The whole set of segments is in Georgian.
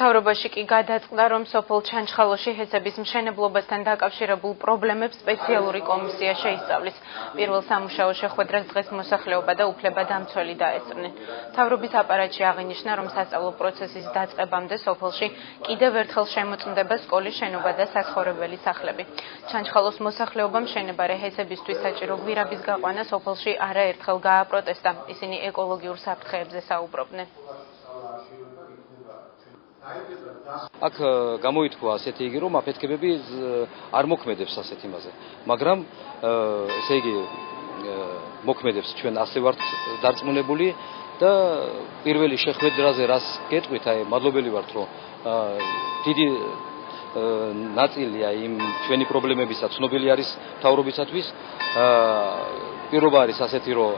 მთავრობაში კი გადაწყდა, რომ სოფელ ჩანჩხალოში ჰესების მშენებლობასთან დაკავშირებულ პრობლემებს სპეციალური კომისია შეისწავლის. პირველ სამუშაო შეხვედრას დღეს მოსახლეობა და უფლებადამცველი დაესწრნენ. მთავრობის აპარატში აღინიშნა, რომ სასწავლო პროცესის დაწყებამდე სოფელში კიდევ ერთხელ შემოწმდება სკოლის შენობა და საცხოვრებელი სახლები. ჩანჩხალოს მოსახლეობამ მშენებარე ჰესებისთვის საჭირო გვირაბის გაყვანა სოფელში არაერთხელ გააპროტესტა. ისინი ეკოლოგიურ საფრთხეებზე საუბრობდნენ. აქ გამოითქვა ასეთი იგი, რომ აფეთქებები არ მოქმედებს ასეთ იმაზე, მაგრამ ესე იგი მოქმედებს, ჩვენ ასე ვართ დარწმუნებული და პირველი შეხვედრაზე რას გეტყვით, მადლობელი ვართ, რომ დიდი ნაწილია იმ ჩვენი პრობლემებისა ცნობილი არის მთავრობისათვის. პირობა არის ასეთი, რომ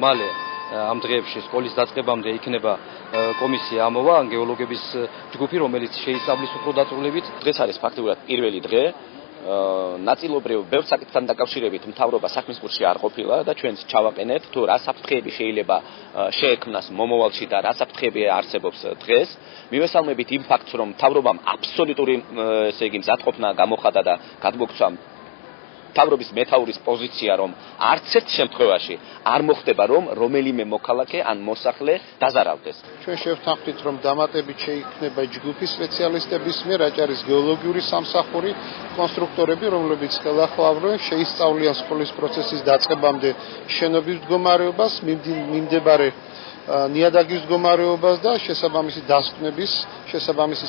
მალე ამ დღეებში სკოლის დაწყებამდე იქნება კომისია ამოვა, გეოლოგების ჯგუფი, რომელიც შეისწავლის უფრო დაწვრილებით. დღეს არის ფაქტობრივად პირველი დღე. ნაწილობრივ ბევრ საკითხთან დაკავშირებით მთავრობა საქმის კურსში არ ყოფილა და ჩვენც ჩავაყენეთ, თუ რა საფრთხეები შეიძლება შეექმნას მომავალში და რა საფრთხეები არსებობს დღეს. მივესალმებით იმ ფაქტს, რომ მთავრობამ აბსოლუტური ესე იგი მზადყოფნა გამოხატა და გადმოგცვა მთავრობის მეთაურის პოზიცია, რომ არც ერთ შემთხვევაში არ მოხდება, რომ რომელიმე მოქალაქე ან მოსახლე დაზარავდეს. ჩვენ შევთანხმდით, რომ დამატებით შეიქმნება ჯგუფი სპეციალისტების მიერ, რაც არის გეოლოგიური სამსახური, კონსტრუქტორები, რომლებიც ხელახლა შეისწავლიან სკოლის პროცესის დაწყებამდე შენობის მდგომარეობას, მიმდებარე ნიადაგის მდგომარეობას და შესაბამისი დასკვნების, შესაბამისი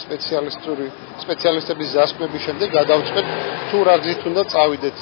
სპეციალისტების დასკვნების შემდეგ გადავწყვეტ, თუ რა გზით უნდა წავიდეთ.